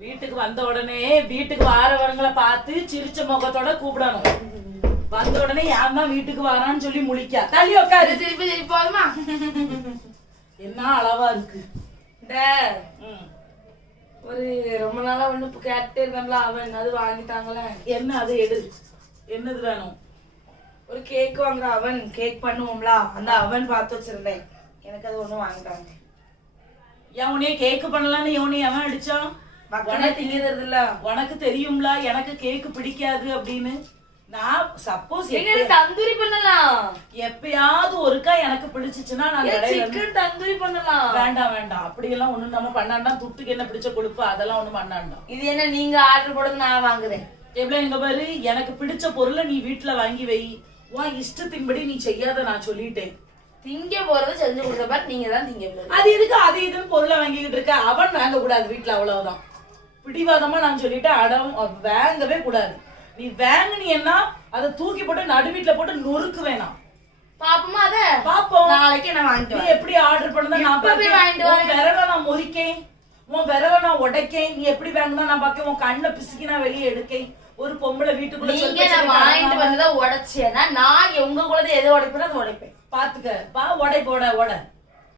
வந்த உடனே வீட்டுக்கு வாரவங்களை பார்த்து சிரிச்ச முகத்தோட கூப்பிடணும். வந்த உடனே யார் தான் வீட்டுக்கு வரான்னு சொல்லி முழிக்கா. தள்ளி உட்காரு. திருப்பி போதுமா? என்ன அளவா இருக்கு? இந்த. ஒரு ரொம்ப நாளா ஒண்ணு கேட்டே இருக்கோம்ல அவன் அது வாங்கிட்டாங்களே? என்ன அது எடு. என்னது வேணும்? ஒரு கேக் வாங்குற அவன். கேக் பண்ணுவோம்ல அந்த அவன் பார்த்து வச்சிருந்தேன். எனக்கு அது ஒண்ணு வாங்கிட்டாங்க. எவனே கேக்கு பண்ணலான்னு எவனே அவன் அடிச்சான்? உனக்கு தெரியும்ல எனக்கு கேக்கு பிடிக்காது அப்படின்னு. நான் சப்போஸ் எங்க தந்தூரி பண்ணலாம். எப்பயாவது ஒருக்கா எனக்கு பிடிச்சிச்சுன்னா நான் தந்தூரி பண்ணலாம். வேண்டாம் வேண்டாம். அப்படியெல்லாம் ஒண்ணும் நம்ம பண்ணாண்டாம் துட்டுக்கு என்ன பிடிச்ச கொழுப்பு? அதெல்லாம் ஒண்ணும் பண்ணாண்டாம் இது என்ன நீங்க ஆர்டர் போடுறது நான் வாங்குறேன். எவ்வளவு இங்க பாரு எனக்கு பிடிச்ச பொருளை நீ வீட்டுல வாங்கி வை. உன் இஷ்டத்தின்படி நீ செய்யாத நான் சொல்லிட்டேன். திங்க போறத செஞ்சு கொடுத்த பாரு நீங்க தான் திங்க போறது அது எதுக்கு அது இதுன்னு பொருளை வாங்கிக்கிட்டு இருக்க? அவன் வாங்க கூடாது வீட்டுல அவ்வளவுதான். பிடிவாதமா நான் சொல்லிட்டேன் அடம் வாங்கவே கூடாது. நீ வாங்கினீன்னா அதை தூக்கி போட்டு நடு வீட்டுல போட்டு நொறுக்கு வேணாம். பாப்போமா அத? பாப்போம். நாளைக்கு நான் வாங்கிட்டு நீ வரேன். எப்படி ஆர்டர் பண்ணதா நான் போய் வாங்கிட்டு. உன் விரலை நான் முறிக்கேன். உன் விரலை நான் உடைக்கேன். நீ எப்படி வாங்கினா நான் பார்க்கேன். உன் கண்ணை பிசுக்கி நான் வெளியே எடுக்கேன். ஒரு பொம்பளை வீட்டுக்குள்ள நீங்க நான் வாங்கிட்டு வந்ததை உடைச்சேன்னா நான் உங்க குழந்தை எதை உடைப்பேனோ அதை உடைப்பேன். பாத்துக்க. பா உடை போட உட.